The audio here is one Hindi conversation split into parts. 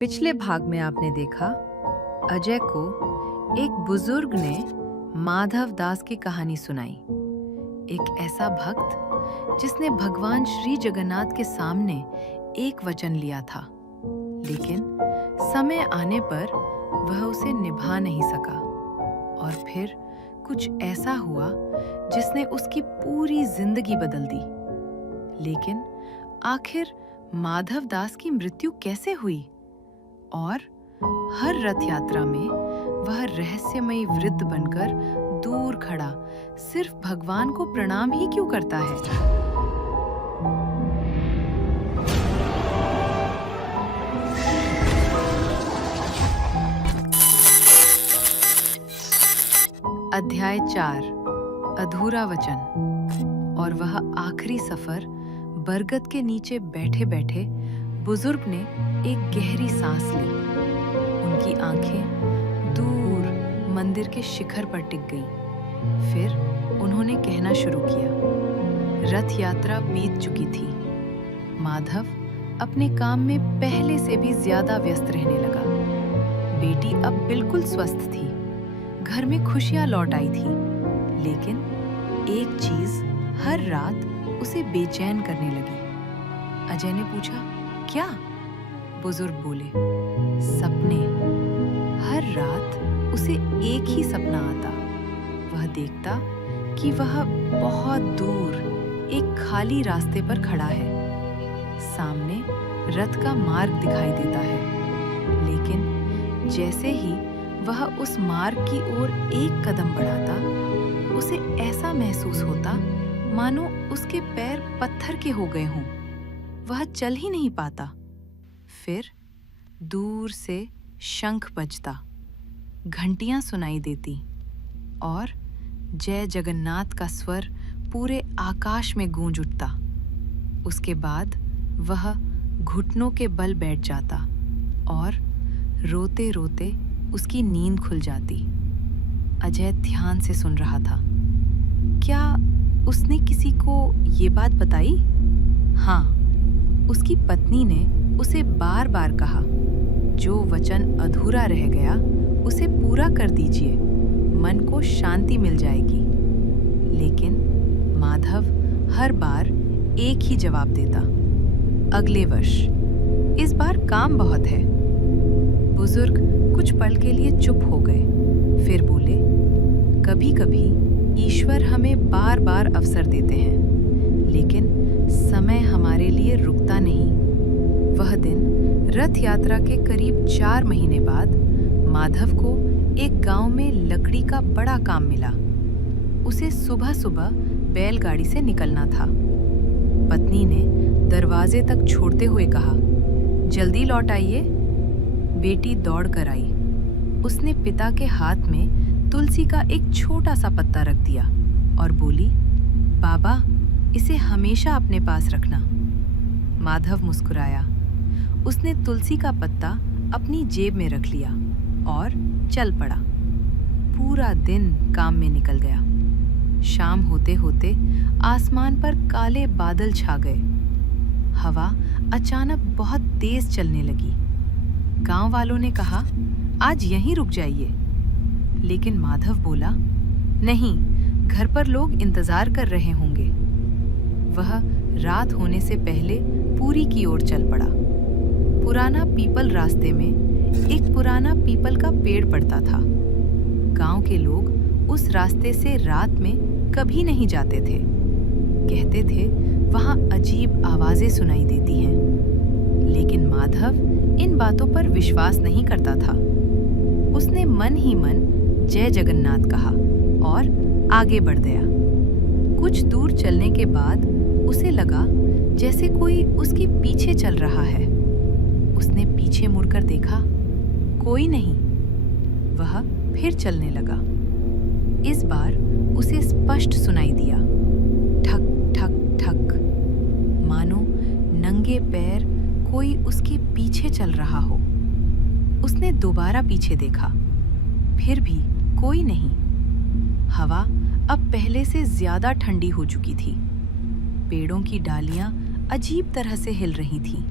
पिछले भाग में आपने देखा अजय को एक बुजुर्ग ने माधव दास की कहानी सुनाई। एक ऐसा भक्त जिसने भगवान श्री जगन्नाथ के सामने एक वचन लिया था, लेकिन समय आने पर वह उसे निभा नहीं सका। और फिर कुछ ऐसा हुआ जिसने उसकी पूरी जिंदगी बदल दी। लेकिन आखिर माधव दास की मृत्यु कैसे हुई? और हर रथ यात्रा में वह रहस्यमयी वृद्ध बनकर दूर खड़ा सिर्फ भगवान को प्रणाम ही क्यों करता है? अध्याय 4, अधूरा वचन। और वह आखिरी सफर बरगद के नीचे बैठे बैठे बुजुर्ग ने एक गहरी सांस ली। उनकी आंखें दूर मंदिर के शिखर पर टिक गईं। फिर उन्होंने कहना शुरू किया। रथ यात्रा बीत चुकी थी। माधव अपने काम में पहले से भी ज्यादा व्यस्त रहने लगा। बेटी अब बिल्कुल स्वस्थ थी। घर में खुशियां लौट आई थी। लेकिन एक चीज हर रात उसे बेचैन करने लगी। अजय ने पूछा, क्या? बुजुर्ग बोले, सपने। हर रात उसे एक ही सपना आता। वह देखता कि वह बहुत दूर एक खाली रास्ते पर खड़ा है। सामने रथ का मार्ग दिखाई देता है, लेकिन जैसे ही वह उस मार्ग की ओर एक कदम बढ़ाता, उसे ऐसा महसूस होता मानो उसके पैर पत्थर के हो गए हों। वह चल ही नहीं पाता। फिर दूर से शंख बजता, घंटियां सुनाई देती और जय जगन्नाथ का स्वर पूरे आकाश में गूंज उठता। उसके बाद वह घुटनों के बल बैठ जाता और रोते रोते उसकी नींद खुल जाती। अजय ध्यान से सुन रहा था। क्या उसने किसी को ये बात बताई? हाँ, उसकी पत्नी ने उसे बार बार कहा, जो वचन अधूरा रह गया उसे पूरा कर दीजिए, मन को शांति मिल जाएगी। लेकिन माधव हर बार एक ही जवाब देता, अगले वर्ष, इस बार काम बहुत है। बुजुर्ग कुछ पल के लिए चुप हो गए। फिर बोले, कभी कभी ईश्वर हमें बार बार अवसर देते हैं, लेकिन समय हमारे लिए रुकता नहीं। वह दिन रथ यात्रा के करीब 4 महीने बाद माधव को एक गांव में लकड़ी का बड़ा काम मिला। उसे सुबह सुबह बैलगाड़ी से निकलना था। पत्नी ने दरवाजे तक छोड़ते हुए कहा, जल्दी लौट आइए। बेटी दौड़ कर आई। उसने पिता के हाथ में तुलसी का एक छोटा सा पत्ता रख दिया और बोली, बाबा, इसे हमेशा अपने पास रखना। माधव मुस्कुराया। उसने तुलसी का पत्ता अपनी जेब में रख लिया और चल पड़ा। पूरा दिन काम में निकल गया। शाम होते होते आसमान पर काले बादल छा गए। हवा अचानक बहुत तेज चलने लगी। गांव वालों ने कहा, आज यहीं रुक जाइए। लेकिन माधव बोला, नहीं, घर पर लोग इंतजार कर रहे होंगे। वह रात होने से पहले पुरी की ओर चल पड़ा। पुराना पीपल रास्ते में एक पुराना पीपल का पेड़ पड़ता था। गांव के लोग उस रास्ते से रात में कभी नहीं जाते थे। कहते थे वहां अजीब आवाजें सुनाई देती हैं। लेकिन माधव इन बातों पर विश्वास नहीं करता था। उसने मन ही मन जय जगन्नाथ कहा और आगे बढ़ गया। कुछ दूर चलने के बाद उसे लगा जैसे कोई उसके पीछे चल रहा है। उसने पीछे मुड़कर देखा, कोई नहीं। वह फिर चलने लगा। इस बार उसे स्पष्ट सुनाई दिया, ठक ठक ठक, मानो नंगे पैर कोई उसके पीछे चल रहा हो। उसने दोबारा पीछे देखा, फिर भी कोई नहीं। हवा अब पहले से ज्यादा ठंडी हो चुकी थी। पेड़ों की डालियां अजीब तरह से हिल रही थीं।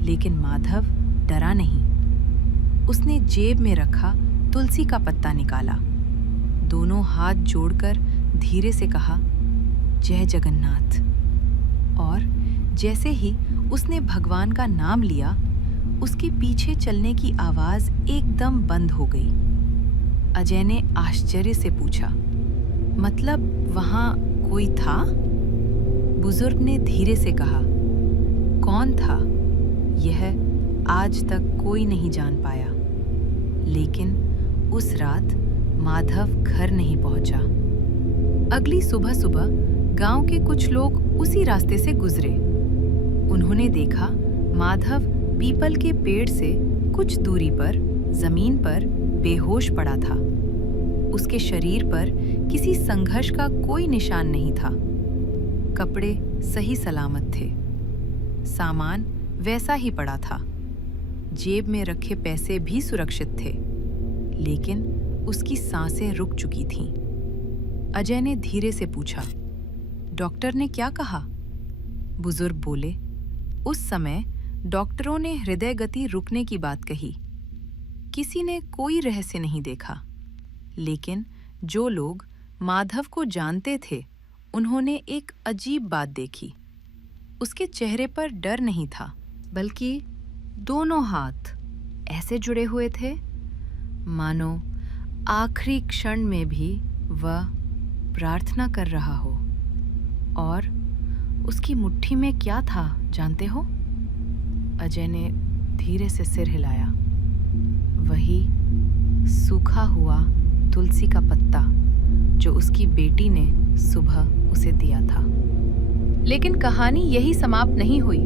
लेकिन माधव डरा नहीं। उसने जेब में रखा तुलसी का पत्ता निकाला, दोनों हाथ जोड़कर धीरे से कहा, जय जगन्नाथ। और जैसे ही उसने भगवान का नाम लिया, उसके पीछे चलने की आवाज एकदम बंद हो गई। अजय ने आश्चर्य से पूछा, मतलब वहां कोई था? बुजुर्ग ने धीरे से कहा, कौन था यह आज तक कोई नहीं जान पाया, लेकिन उस रात माधव घर नहीं पहुंचा। अगली सुबह सुबह गांव के कुछ लोग उसी रास्ते से गुजरे। उन्होंने देखा माधव पीपल के पेड़ से कुछ दूरी पर जमीन पर बेहोश पड़ा था। उसके शरीर पर किसी संघर्ष का कोई निशान नहीं था। कपड़े सही सलामत थे, सामान वैसा ही पड़ा था, जेब में रखे पैसे भी सुरक्षित थे, लेकिन उसकी सांसें रुक चुकी थीं। अजय ने धीरे से पूछा, डॉक्टर ने क्या कहा? बुजुर्ग बोले, उस समय डॉक्टरों ने हृदय गति रुकने की बात कही। किसी ने कोई रहस्य नहीं देखा, लेकिन जो लोग माधव को जानते थे, उन्होंने एक अजीब बात देखी। उसके चेहरे पर डर नहीं था, बल्कि दोनों हाथ ऐसे जुड़े हुए थे मानो आखिरी क्षण में भी वह प्रार्थना कर रहा हो। और उसकी मुट्ठी में क्या था जानते हो? अजय ने धीरे से सिर हिलाया। वही सूखा हुआ तुलसी का पत्ता जो उसकी बेटी ने सुबह उसे दिया था। लेकिन कहानी यही समाप्त नहीं हुई।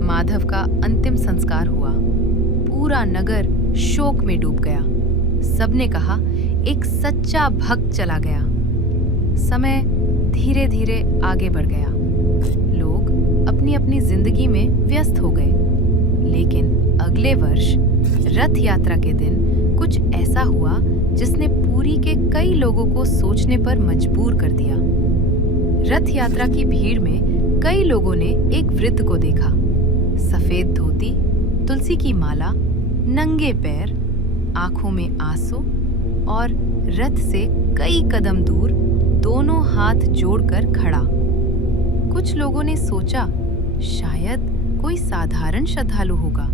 माधव का अंतिम संस्कार हुआ। पूरा नगर शोक में डूब गया। सबने कहा, एक सच्चा भक्त चला गया। समय धीरे धीरे आगे बढ़ गया। लोग अपनी अपनी जिंदगी में व्यस्त हो गए। लेकिन अगले वर्ष रथ यात्रा के दिन कुछ ऐसा हुआ जिसने पुरी के कई लोगों को सोचने पर मजबूर कर दिया। रथ यात्रा की भीड़ में कई लोगों ने एक वृद्ध को देखा। सफेद धोती, तुलसी की माला, नंगे पैर, आंखों में आंसू और रथ से कई कदम दूर दोनों हाथ जोड़कर खड़ा। कुछ लोगों ने सोचा शायद कोई साधारण श्रद्धालु होगा।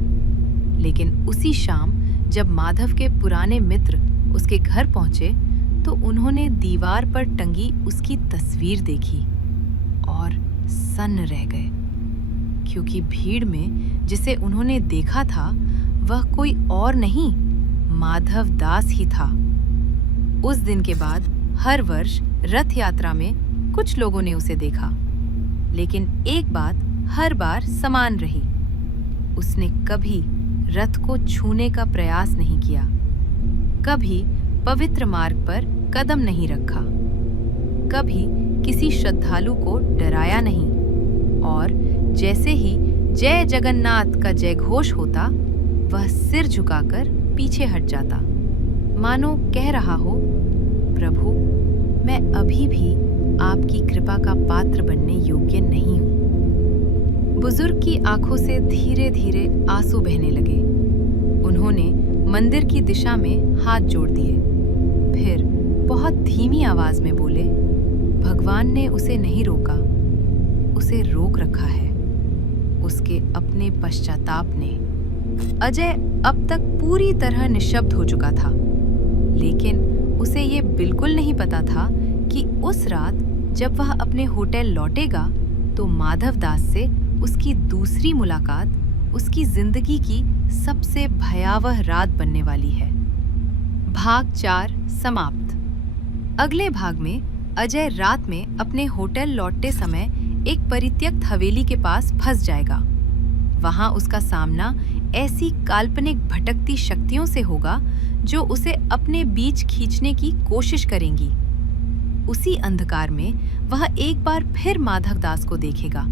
लेकिन उसी शाम जब माधव के पुराने मित्र उसके घर पहुंचे तो उन्होंने दीवार पर टंगी उसकी तस्वीर देखी और सन्न रह गए, क्योंकि भीड़ में जिसे उन्होंने देखा था वह कोई और नहीं, माधव दास ही था। उस दिन के बाद हर वर्ष रथ यात्रा में कुछ लोगों ने उसे देखा, लेकिन एक बात हर बार समान रही। उसने कभी रथ को छूने का प्रयास नहीं किया, कभी पवित्र मार्ग पर कदम नहीं रखा, कभी किसी श्रद्धालु को डराया नहीं, और जैसे ही जय जगन्नाथ का जय घोष होता वह सिर झुकाकर पीछे हट जाता, मानो कह रहा हो, प्रभु मैं अभी भी आपकी कृपा का पात्र बनने योग्य नहीं हूँ। बुजुर्ग की आंखों से धीरे धीरे आंसू बहने लगे। उन्होंने मंदिर की दिशा में हाथ जोड़ दिए, फिर बहुत धीमी आवाज में बोले, भगवान ने उसे नहीं रोका, उसे रोक रखा है उसके अपने पश्चाताप ने। अजय अब तक पूरी तरह निशब्द हो चुका था, लेकिन उसे ये बिल्कुल नहीं पता था कि उस रात जब वह अपने होटल लौटेगा तो माधव दास से उसकी दूसरी मुलाकात उसकी जिंदगी की सबसे भयावह रात बनने वाली है। भाग 4 समाप्त। अगले भाग में अजय रात में अपने होटल लौटते समय एक परित्यक्त हवेली के पास फंस जाएगा। वहां उसका सामना ऐसी काल्पनिक भटकती शक्तियों से होगा जो उसे अपने बीच खींचने की कोशिश करेंगी। उसी अंधकार में वह एक बार फिर माधव दास को देखेगा,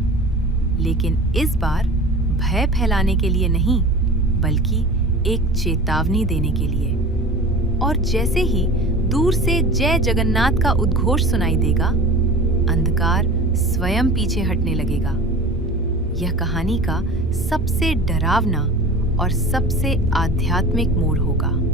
लेकिन इस बार भय फैलाने के लिए नहीं, बल्कि एक चेतावनी देने के लिए। और जैसे ही दूर से जय जगन्नाथ का उद्घोष सुनाई देगा, अंधकार स्वयं पीछे हटने लगेगा। यह कहानी का सबसे डरावना और सबसे आध्यात्मिक मोड़ होगा।